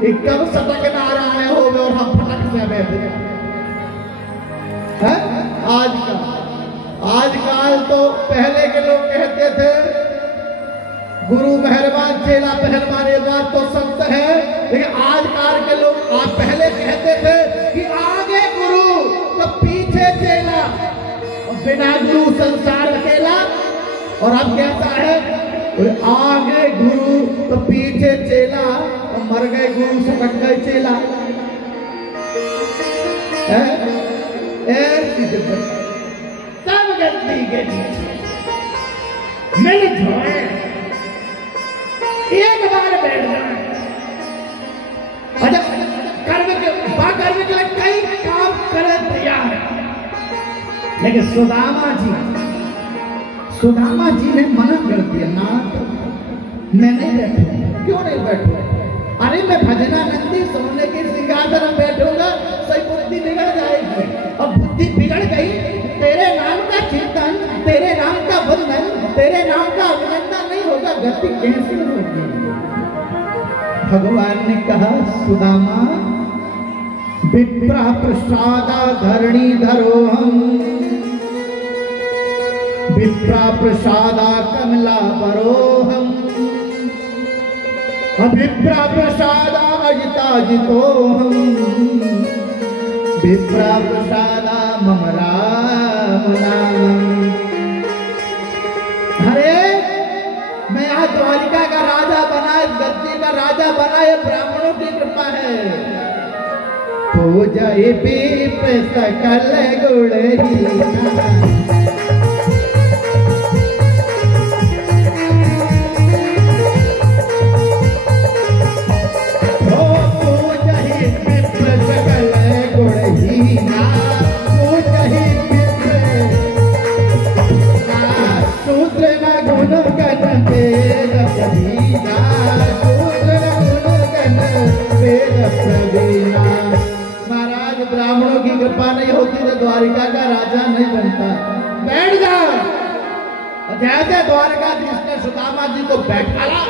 कि कब सटक नारायण हो और हम फटक से बैठे हैं। आजकल तो पहले के लोग कहते थे गुरु मेहरबान चेला पहलवान, ये बात तो सत्य है, लेकिन आजकल के लोग आप पहले कहते थे कि आगे गुरु तो पीछे चेला, बिना गुरु संसार अकेला। और अब कैसा है, आगे गुरु तो पीछे चेला, और मर गए गुरु सटक गए चेला। सब गंदी के मिल जोड़े एक बार बैठ जाए। अच्छा, कर्म के लिए कई काम करे तैयार है, लेकिन सुदामा जी ने मना कर दिया, ना मैं नहीं बैठूंगा। क्यों नहीं बैठूंगा? अरे मैं भजनानंदी सोने के सिंहासन में बैठूंगा, सही बुद्धि बिगड़ जाएगी। और बुद्धि बिगड़ गई, तेरे नाम का चिंतन, तेरे नाम का वंदन, तेरे नाम का अभिनंदन नहीं होगा, गति कैसे होगी? भगवान ने कहा, सुदामा विप्रा प्रसादा धरणी धरोहम, विप्रा प्रसादा कमला बरोहम, विप्रा प्रसादा अजिता जितोहम, विप्रा प्रसादा मम राम नाम। अरे मैं आज द्वारिका का राजा बना, गद्दी का राजा बना, ये ब्राह्मणों की कृपा है। पूजा पीप सकल गुण महाराज, ब्राह्मणों की कृपा नहीं होती तो द्वारिका का राजा नहीं बनता। बैठ जाओ। जैसे द्वारकाधीश ने सुदामा जी को बैठाया,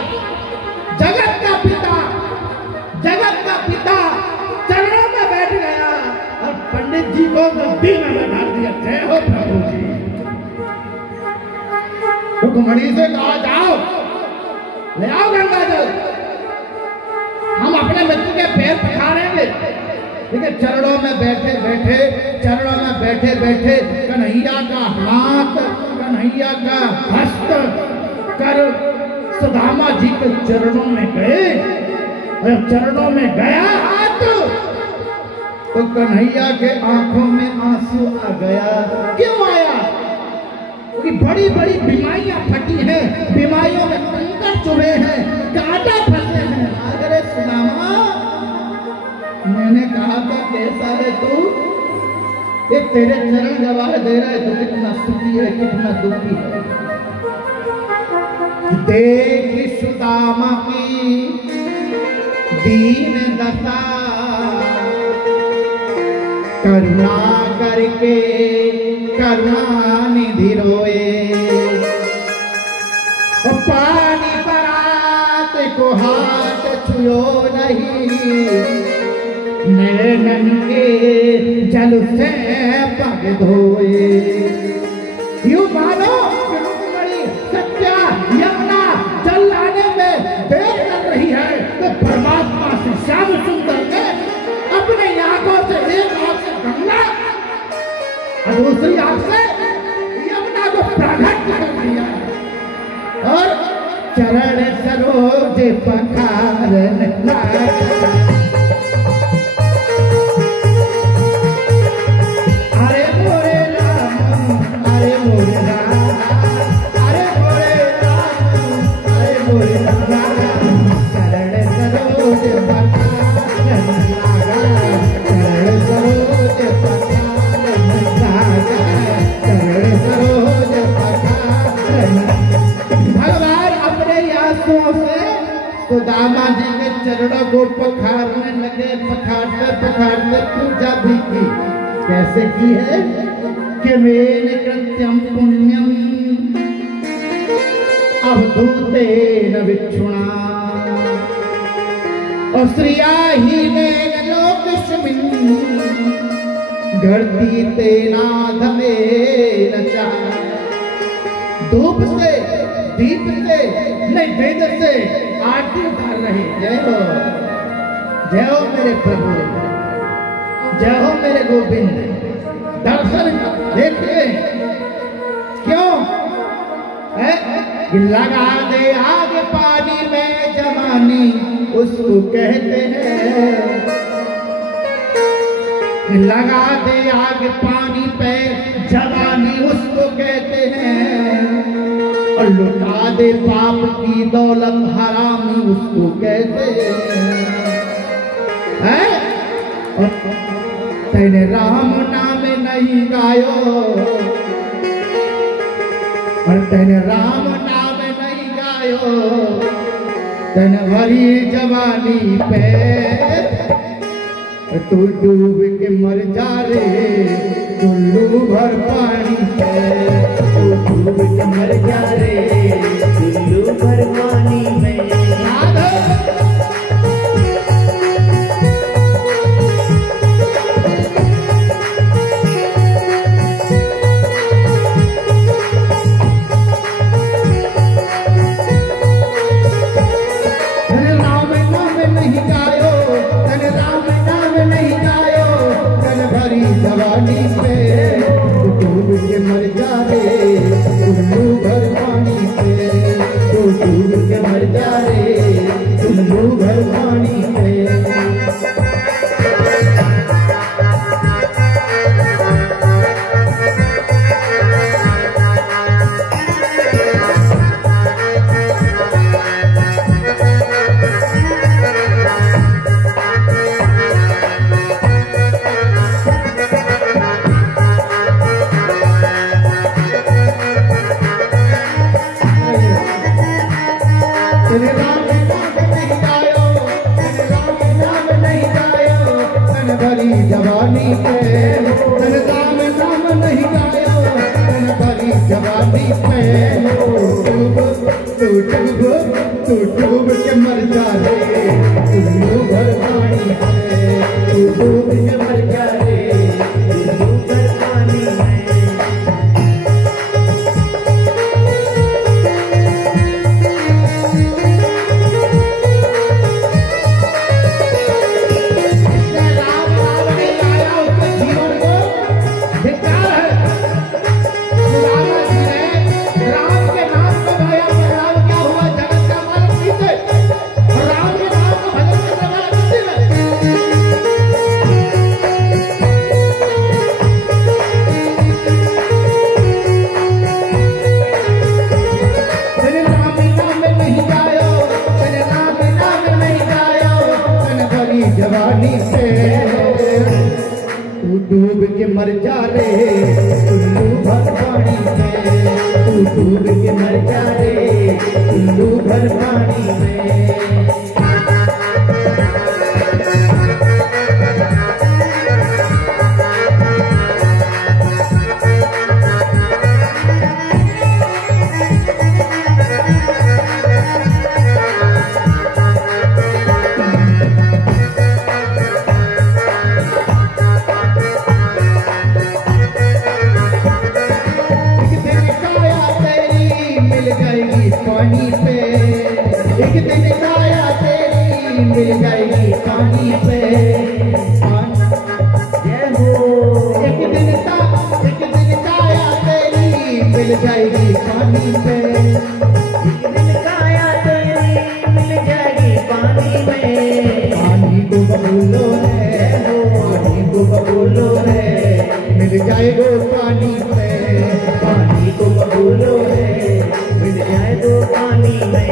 जगत का पिता चरणों में बैठ गया और पंडित जी को गद्दी में बैठा दिया। जय हो प्रभु जी। रुक्मणी से कहा, जाओ ले आओ गंगा जल, हम अपने मित्र के पैर पखारेंगे। देखिए, चरणों में बैठे बैठे कन्हैया का हाथ, कन्हैया का हस्त कर सुदामा जी के चरणों में गए। और चरणों में गया हाथ तो कन्हैया के आंखों में आंसू आ गया। क्यों आया? क्योंकि बड़ी बड़ी बीमारियां फटी हैं, बीमारियों में कंकर चुभे हैं, कांटा फंसे हैं। अरे सुदामा, मैंने कहा था कैसा है तू, ये तेरे चरण गवाह दे रहे तो कितना सुखी है, कितना दुखी है। देख सुदामा की दीन दशा, करुणा करके करुणा निधि रोए। पानी परात को हाथ छुयो नहीं, नैनन के जल से पग धोए। यूं मानो रुक्मणी सत्या यमुना जल लाने में देर कर रही है, तो परमात्मा से श्याम सुंदर ने अपने आंखों से एक आंख से गंगा और दूसरी आंख से यमुना को प्रकट कर दिया और चरण सरोज पखारन लगा। अरे मोरे राम, अरे मोरे राम, अरे मोरे राम, अरे मोरे राम, चरण सरोज पखारन लगा, चरण सरोज पखारन लगा, चरण सरोज पखारन। भगवान अपने आंसुओं से सुदामा जी के चरणों को पखारने लगे। पखारते पखारते पूजा भी की। कैसे की है कि मेन कृत्यम पुण्यम अवधूतेन विक्षुणा, और श्रिया ही नैन लोक सुमिन घरती तेना धमे नचा। धूप से दीप से नैवेद्य से आरती उतार रहे। जय हो मेरे प्रभु, जय हो मेरे गोविंद। दर्शन देखिए क्यों है? लगा दे आग पानी में जवानी उसको कहते हैं। लगा दे आग पानी पे जवानी उसको कहते हैं। और लुटा दे पाप की दौलत हरामी उसको कहते हैं। और तेरे राम नाम नहीं गायो, और तेरे राम नाम नहीं गायो, तन भरी जवानी पे तू डूब के मर जा रे टुल्लू भर पानी पे। तू डूब के मर जा रे टुल्लू भर पानी में। जवानी पे डूब के मर जा रे टुल्लू भर पानी पे। तू डूब के मर जा रे टुल्लू भर पानी पे। जवानी पे तन राम नाम नहीं गायो, तन भरी जवानी पे। तू डूब के मर जा रे टुल्लू भर पानी पे। तू डूब के मर जा रे टुल्लू भर पानी में। जवानी से तू डूब के मर जा रे टुल्लू भर पानी में। तू डूब के मर जा रे टुल्लू भर पानी में। पानी पे एक दिन काया तेरी मिल जाएगी पानी पे। जय हो एक दिन काया तेरी मिल जाएगी पानी पे। एक दिन काया तेरी मिल जाएगी पानी में। पानी को बबूलो है, पानी को बबूलो है, मिल जाएगो पानी पे। पानी को बबूलो है, मिल जाए तो पानी में।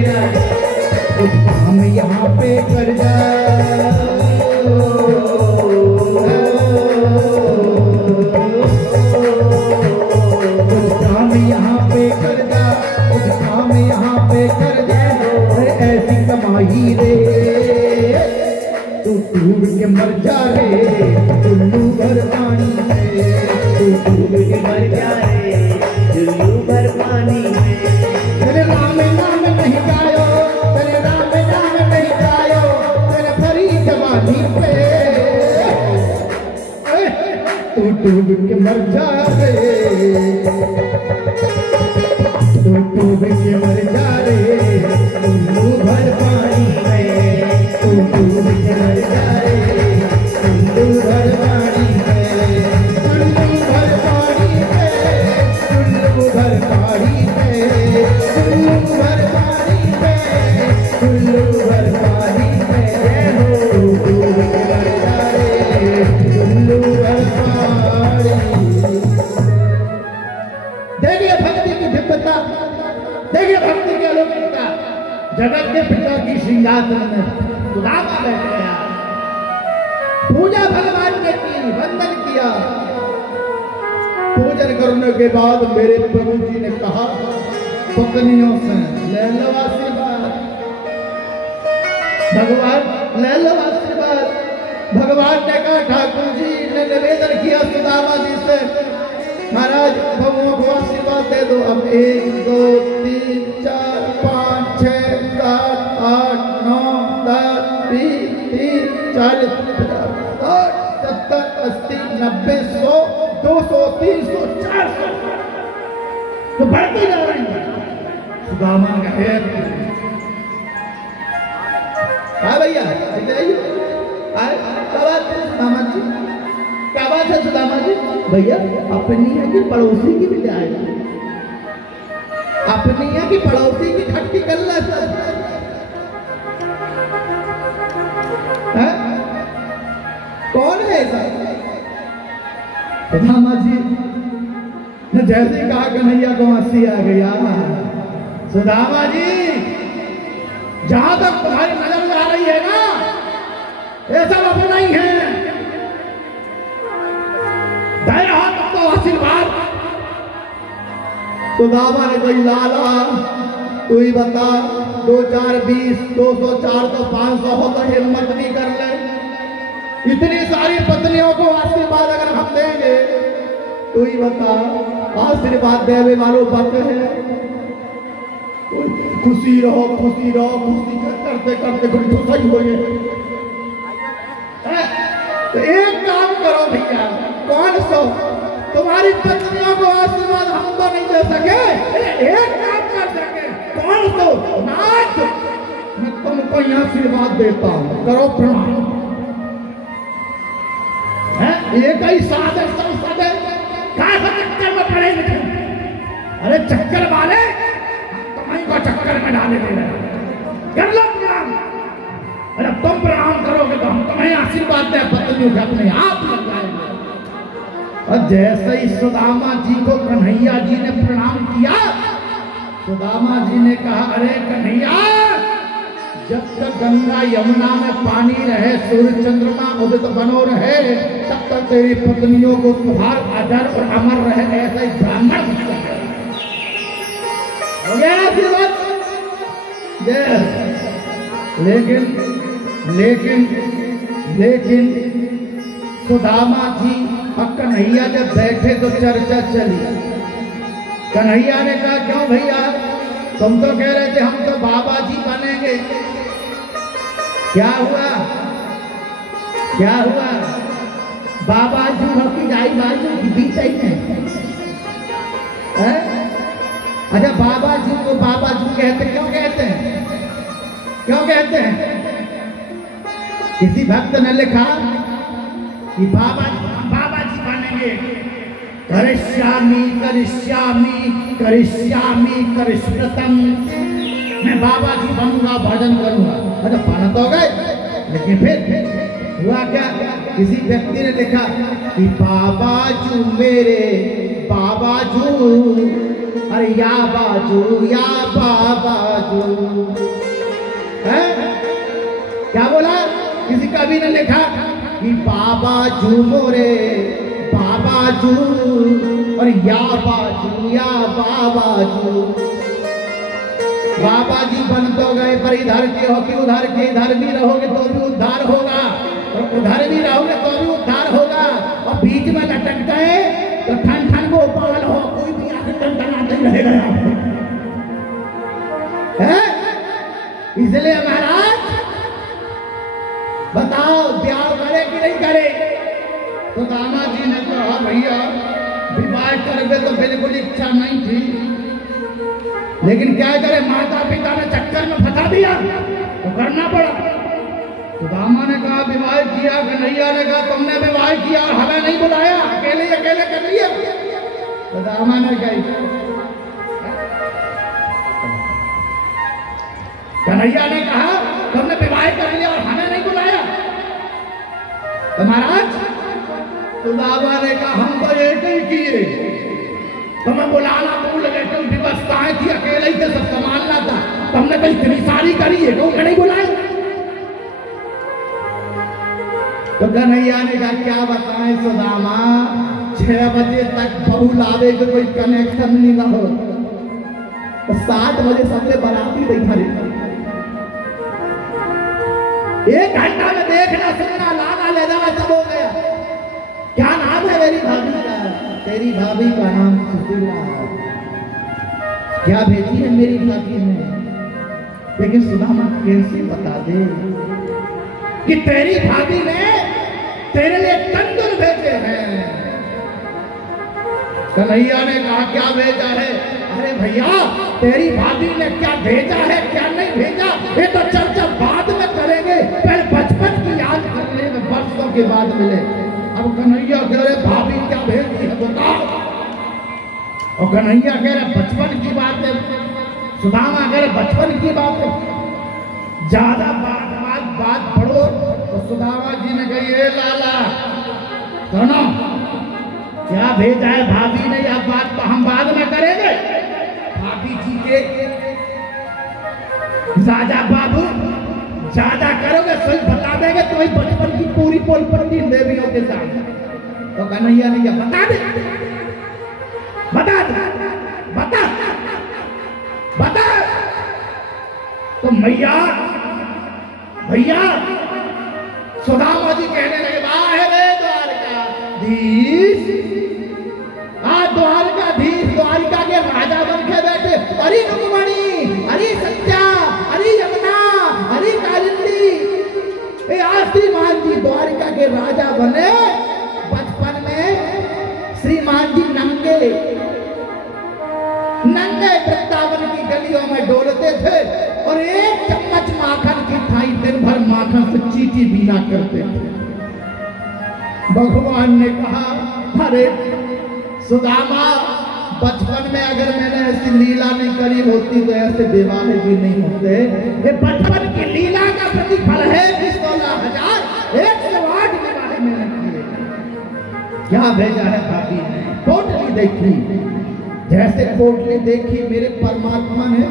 तेरा कुछ काम यहाँ पे कर जा, कुछ काम यहाँ पे कर जा, कुछ काम यहाँ पे कर जा। ऐसी कमाई रे तू डूब के मर जा रे, चुल्लू भर पानी में तू डूब के मर जा रे, चुल्लू भर पानी में। तेरे राम नाम नहीं गायो, तेरे राम नाम नहीं गायो, तेरे भरी जवानी पे तू डूब के मर जा रे, तू डूब के मर जा रे, चुल्लू भर पानी में तू डूब के मर जा रे, चुल्लू भर पानी में, चुल्लू भर पानी में, चुल्लू भर पानी में, चुल्लू भर पानी में, चुल्लू भर पानी में हो डूब के मर जा रे, चुल्लू भर पानी। देखिए भक्ति की दिव्यता, देखिए भक्ति की अलौकिकता। जगत के पिता की श्रृंगार में सुदामा बैठ गया, पूजा भगवान ने की, वंदन किया। पूजन करने के बाद मेरे प्रभु जी ने कहा पत्नियों से ले लो आशीर्वाद, भगवान ले लो आशीर्वाद। भगवान ने कहा ठाकुर जी ने निवेदन किया सुदामा जी से, महाराज बहुओं को आशीर्वाद दे दो। अब 1 2 3 4 5 6 7 8 9 10 20 30 40 50 60 70 80 90 100 200 300 400 तो बढ़ते जा रही है। सुदामा का है हाँ भैया क्या बात है सुदामा जी, क्या बात है सुदामा जी? भैया अपनी है कि पड़ोसी की भी आएगा, अपनी है कि पड़ोसी की खट्टी कर ले सर। कौन है सर? सुदामा जी ने जैसे कहा कन्हैया को हंसी आ गया। सुदामा जी जहां तक तुम्हारी नजर जा रही है ना, ये सब अपना ही है। दया तो आशीर्वाद। सुदामा ने कोई लाला तू ही बता, 2 4 20 200 400 500 हो तो हिम्मत भी कर ले। इतनी सारी पत्नियों को आशीर्वाद अगर हम देंगे, तू ही बता आशीर्वाद देने वालों बात है। खुशी रहो खुशी रहो, खुशी करते करते खुशी हो गए। तो एक काम करो भैया, कौन सो तुम्हारी पत्नियों को आशीर्वाद हम तो नहीं दे सके, एक काम कर सके, कौन सो नाथ मैं तुमको यहाँ आशीर्वाद देता हूँ, करो प्रणाम। एक ही साधक संसद है, चक्कर में पड़े लिखे। अरे चक्कर वाले तुम्हें को चक्कर में डाले दे रहे, कर लो प्रणाम। अरे तुम प्रणाम करोगे तो हम तुम्हें आशीर्वाद दे, पत्नियों के अपने आप लग जाएंगे। और जैसे ही सुदामा जी को कन्हैया जी ने प्रणाम किया, सुदामा जी ने कहा अरे कन्हैया, जब तक गंगा यमुना में पानी रहे, सूर्य चंद्रमा उदित बनो रहे, तब तक तेरी पत्नियों को सुहाग अजर और अमर रहे, ऐसा ही ब्राह्मण हो गया आशीर्वाद। लेकिन लेकिन लेकिन सुदामा जी और कन्हैया जब बैठे तो चर्चा चली। कन्हैया ने कहा क्यों भैया, तुम तो कह रहे थे हम तो बाबा जी बनेंगे, क्या हुआ क्या हुआ? बाबा जी की जाई बाजू की बीच आई है। अच्छा बाबा जी को बाबा जी कहते क्यों कहते हैं, क्यों कहते हैं? किसी भक्त ने लिखा कि बाबा जी बनेंगे, करिष्यामि करिष्यामि करिष्यामि करिष्यतम, मैं बाबा जी बनूंगा, भजन करूंगा। अच्छा बन तो गए, लेकिन फिर हुआ क्या? किसी व्यक्ति ने लिखा कि बाबा जू मेरे बाबा जू, अरे या बाजू या बाजू है क्या बोला? किसी कवि ने लिखा कि बाबा जू मोरे बाबा जू और या बाबा जू। बाबा जी बन तो गए पर इधर के हो कि उधर के, इधर भी रहोगे तो भी उद्धार होगा और उधर भी रहोगे तो भी उद्धार होगा। और बीच में लटक गए तो ठन ठन को पाल हो, कोई भी आके टनटनाते ही रहेगा आपको, है? इसलिए महाराज बताओ ब्याह करे कि नहीं करे? तो दामा जी ने कहा भैया विवाह करोगे तो बिल्कुल इच्छा नहीं थी, लेकिन क्या करे माता पिता ने चक्कर में फंसा दिया तो करना पड़ा। तो दामा ने कहा विवाह किया, कन्हैया ने कहा तुमने विवाह किया और हमें नहीं बुलाया, अकेले अकेले कर लिया। तो दामा ने कहा कन्हैया ने कहा तुमने विवाह कर लिया और हमें नहीं बुलाया। तो महाराज तो दामा ने कहा हम तो एक ही किए, तुम्हें बुलाना भूल गए, तुम व्यवस्थाएं थी, अकेले ही सब संभालना था, तुमने तो इतनी सारी करी है, क्यों नहीं बुलाए? तो कन्हैया ने कहा क्या बताएं सुदामा, 6 बजे तक बहू लावे के कोई कनेक्शन नहीं ना हो, तो 7 बजे सबसे बराती बैठा रही, 1 घंटा में देखना सुनना लाना ले जाना सब हो गया। क्या नाम है मेरी भाभी का? तेरी भाभी का नाम सुशीला। क्या भेजी है मेरी भाभी ने? लेकिन सुदामा कैसे बता दे कि तेरी भाभी ने तेरे लिए तंदूर भेजे हैं। कन्हैया ने कहा क्या भेजा है? अरे भैया तेरी भाभी ने क्या भेजा है क्या नहीं भेजा ये तो चर्चा बाद में करेंगे, पहले बचपन की याद करने में वर्षों के बाद मिले। अब कन्हैया कह रहे भाभी क्या भेजी है बताओ, और कन्हैया कह रहे बचपन की बात है, सुदामा कह रहे बचपन की बात है, ज्यादा बात पढ़ो। तो सुदामा जी ने कहा ये लाला सुनो क्या भेजा है भाभी ने, यह बात तो हम बाद में करेंगे। भाभी जी के राजा बाबू ज्यादा करोगे सही बता देंगे तो वही बचपन की पूरी पोलपट्टी देवियों के सामने। तो कन्हैया ने क्या बता दे बता दे बता बता। तो भैया सुदामा जी कहने लगे वाह रे द्वारकाधीश, द्वारकाधीश द्वारिका के राजा बन के बैठे, अरे रुक्मणी, अरे सत्या, अरे यमुना, अरे कालिंदी, श्रीमान जी द्वारिका के राजा बने। बचपन में श्रीमान जी नंगे वृंदावन की गलियों में डोलते थे और 1 चम्मच माखन की खाई दिन भर माखन से चीटी बीना करते थे। भगवान ने कहा अरे सुदामा बचपन में अगर मैंने ऐसी लीला नहीं करी होती तो ऐसे विवाह भी नहीं होते। ये बचपन की लीला का प्रतिफल है 16,108 विवाह मैंने किए। क्या भेजा है भाभी ने? पोटली देखी, जैसे पोटली देखी मेरे परमात्मा ने,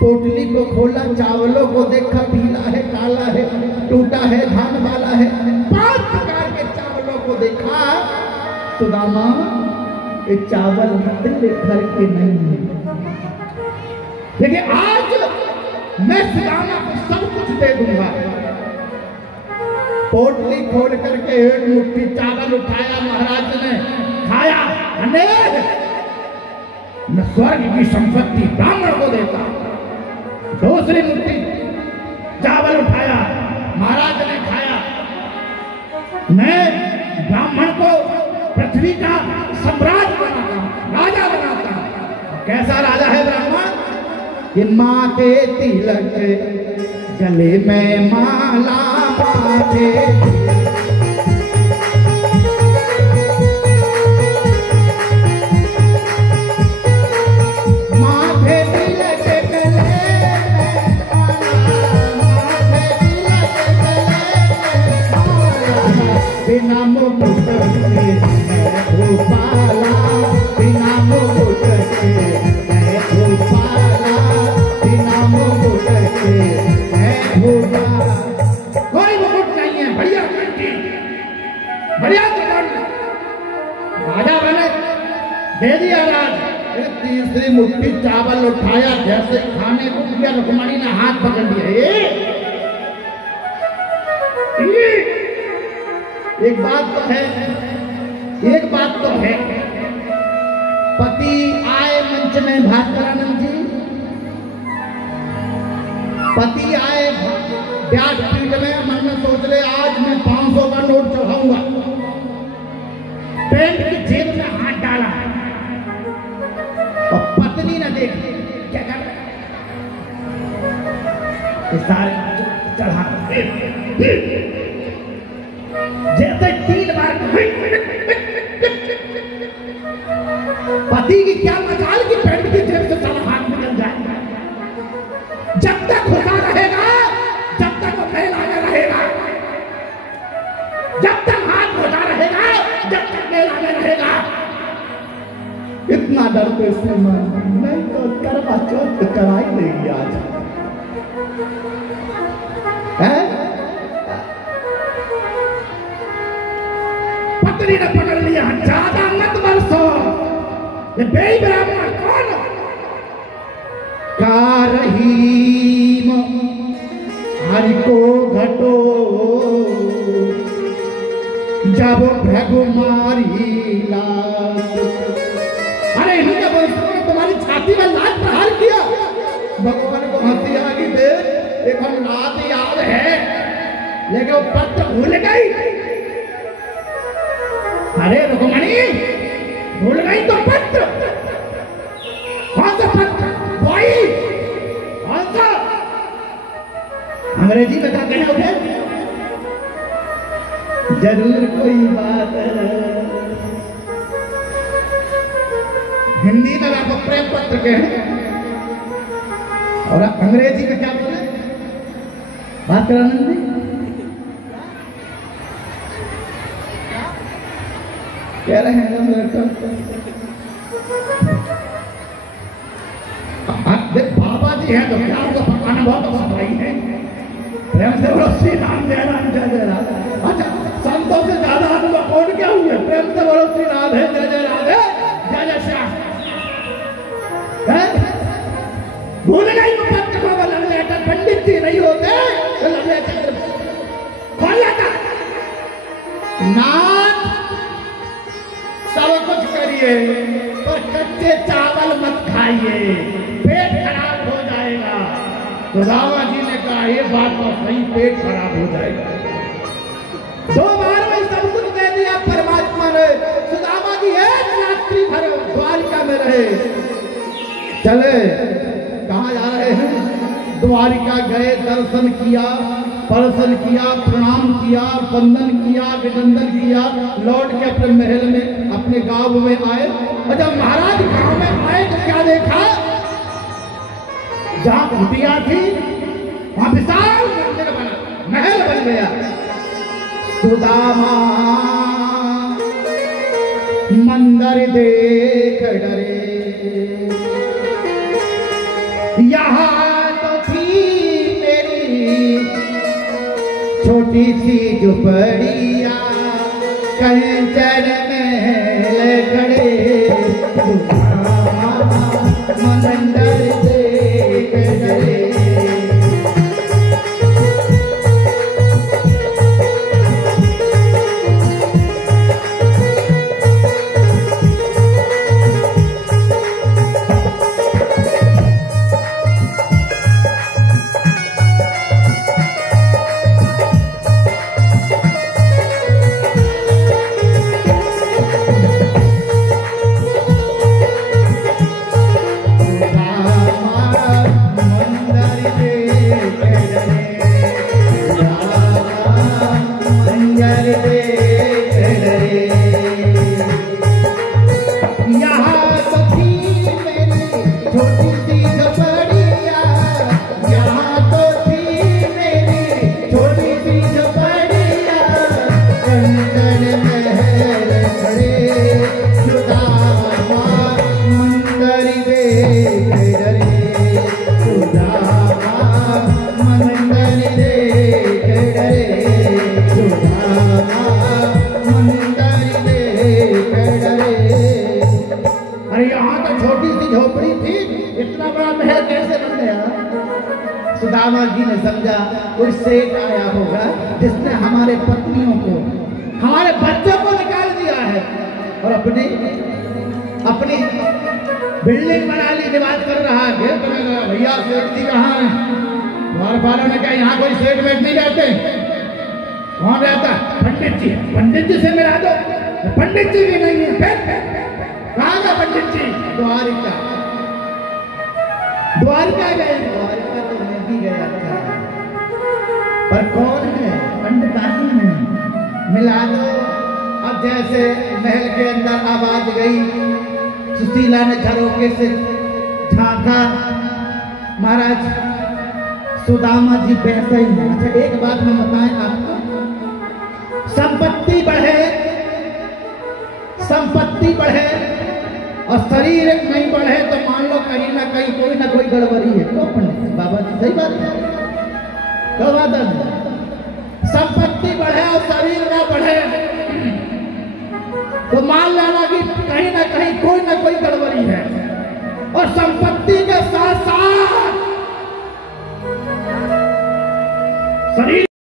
पोटली को खोला, चावलों को देखा, पीला है, काला है, टूटा है, धान वाला है, 5 प्रकार के चावलों को देखा। सुदामा ये चावल तेरे घर के नहीं है, लेकिन आज मैं सुदामा को सब कुछ दे दूंगा। पोटली खोल करके 1 मुट्ठी चावल उठाया, महाराज ने खाया, मैं स्वर्ग की संपत्ति ब्राह्मण को देता। दूसरी मुट्ठी चावल उठाया, महाराज ने खाया, मैं ब्राह्मण को पृथ्वी का सम्राट बनाता हूं, राजा बनाता हूं। कैसा राजा है ब्राह्मण? कि माँ के तिलक गले में माला बांधे, बिना मुकुट के भूपाला, बिना मुकुट दूसरी मुट्ठी चावल उठाया, जैसे खाने को दिया रुक्मणी ने हाथ पकड़ लिया। एक बात तो है, पति आए मंच में, भास्करानंद जी पति आए व्यासपीठ में, मन में सोच रहे आज मैं 500 का नोट चढ़ाऊंगा। पैंट की जेब में हाथ डाला और पत्नी ने देखी क्या कर रहा है, सारे चढ़ा जैसे 3 बार पति की क्या मजाल की पैंट की जेब से सारा हाथ निकल जाए। जब तक खुदा रहेगा, जब तक वो फैलाया रहेगा, जब तक हाथ खुदा रहेगा, जब तक फैलाया रहेगा। इतना डर तो इससे नहीं तो करवा चौथ कराई देगी आज है? पत्नी ने पकड़ लिया, ज्यादा मत बरसो, ये बेईमान कौन? का रहीम हरि को घटो जब भगुमारी लाज। अरे इनके वंशों ने तुम्हारी छाती में लात प्रहार किया, भगवान को हंसी आ गई। एक हम रात याद है, लेकिन वो पत्र भूल गई। अरे रुक्मणी भूल गई तो पत्र, कौन सा पत्र? वही कौन सा? अंग्रेजी में क्या कहना उठे? जरूर कोई बात है। हिंदी में आपको प्रेम पत्र के हैं और अंग्रेजी में क्या बोले? बात करानंद जी कह रहे हैं हम बाबा जी हैं तो क्या आपको पकाना बहुत पसंद है। प्रेम से बोलो श्री राम जय राम जय जय राम। अच्छा संतों से ज्यादा आत्मा कौन क्या हुए? प्रेम से बोलो श्री राधे जय जय राधे जय जय श्याम। भूल गई वो पत्र को, लव लेटर पंडित जी नहीं होते तो लव लेटर खोल लेता। नाथ सब कुछ करिए पर कच्चे चावल मत खाइए, पेट खराब हो जाएगा। तो रामा जी ने कहा ये बात तो सही, पेट खराब हो जाएगा। 2 बार में सब कुछ दे दिया परमात्मा ने। सुदामा जी एक रात्रि भर द्वारिका में रहे। चले कहाँ जा रहे हैं? द्वारिका गए, दर्शन किया, स्पर्शन किया, प्रणाम किया, वंदन किया, अभिनंदन किया, लौट के अपने महल में, अपने गांव में आए। और जब महाराज गांव में आए तो क्या देखा? जहां कुटिया थी वहां विशाल मंदिर बना, महल बन गया। सुदामा मंदिर देख डरे, यहाँ तो थी मेरी छोटी सी झुपड़िया, कंचन महल खड़े। सुदामा मंदिर देख डरे, सुदामा जी ने समझा कोई सेठ आया होगा जिसने हमारे पत्नियों को, हमारे बच्चों को निकाल दिया है और अपनी बिल्डिंग बना ली, निवास कर रहा है। भैया सेठ जी कहाँ है? द्वार वालों ने कहा यहाँ कोई सेठ वेठ नहीं रहते। कौन रहता? पंडित जी। पंडित जी से मिला दो। पंडित जी भी नहीं है। फिर कहाँ गया पंडित जी? द्वारिका गए। द्वारिका तो मैं भी गया था, पर कौन है? पंडितानी है। मिला दो। अब जैसे महल के अंदर आवाज गई, सुशीला ने झरोके से झांका, महाराज सुदामा जी वैसे ही हैं। अच्छा एक बात मैं बताएं आपको, संपत्ति बढ़े और शरीर नहीं बढ़े तो मान लो कहीं ना कहीं कोई ना कोई गड़बड़ी है। क्यों पंडित बाबा जी? सही बात है। क्यों बात है? संपत्ति बढ़े और शरीर ना बढ़े तो मान लेना कि कहीं ना कहीं कोई ना कोई गड़बड़ी है। और संपत्ति के साथ साथ शरीर